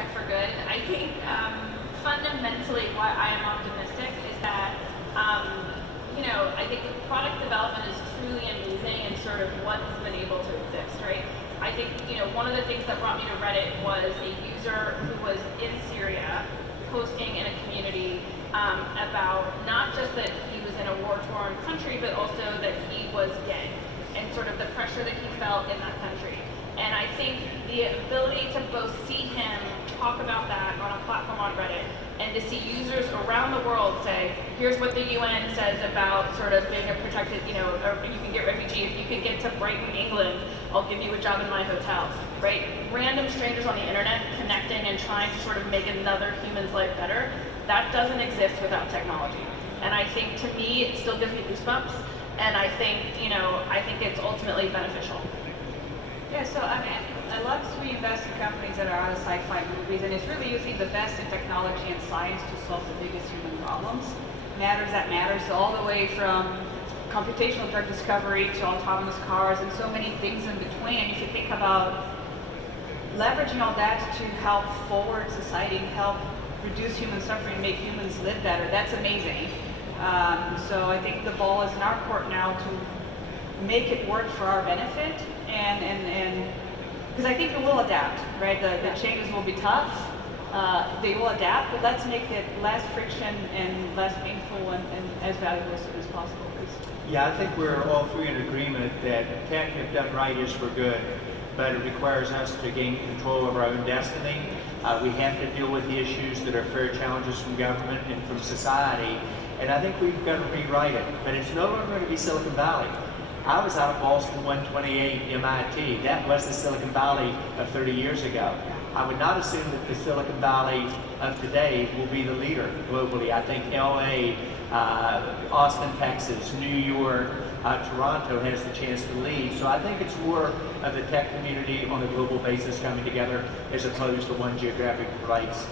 tech for good. I think fundamentally why I am optimistic is that I think product development is truly amazing and sort of what has been able to exist, right? I think one of the things that brought me to Reddit was a user who was in Syria posting in a community about not just that he was in a war-torn country, but also that he was gay and sort of the pressure that he felt in that country. And I think the ability to both see him talk about that on a platform on Reddit and to see users around the world say, here's what the UN says about sort of being a protected, or you can get refugee, if you can get to Brighton, England, I'll give you a job in my hotel, right? Random strangers on the internet connecting and trying to sort of make another human's life better, that doesn't exist without technology. And I think to me, it still gives me goosebumps, and I think it's ultimately beneficial. Yeah, so I love to invest in companies that are out of sci-fi movies, and it's really using the best in technology and science to solve the biggest human problems. Matters, so all the way from computational drug discovery to autonomous cars and so many things in between. And if you think about leveraging all that to help forward society, help reduce human suffering, make humans live better, that's amazing. So I think the ball is in our court now to make it work for our benefit, and because I think it will adapt, right? The changes will be tough. They will adapt, but let's make it less friction and less painful and as valuable as possible. Yeah, I think we're all three in agreement that tech, if done right, is for good, but it requires us to gain control of our own destiny. We have to deal with the issues that are fair challenges from government and from society, and I think we've got to rewrite it, but it's no longer going to be Silicon Valley. I was out of Boston 128 MIT. That was the Silicon Valley of 30 years ago. I would not assume that the Silicon Valley of today will be the leader globally. I think LA, Austin, Texas, New York, Toronto has the chance to lead. So I think it's more of the tech community on a global basis coming together as opposed to one geographic place.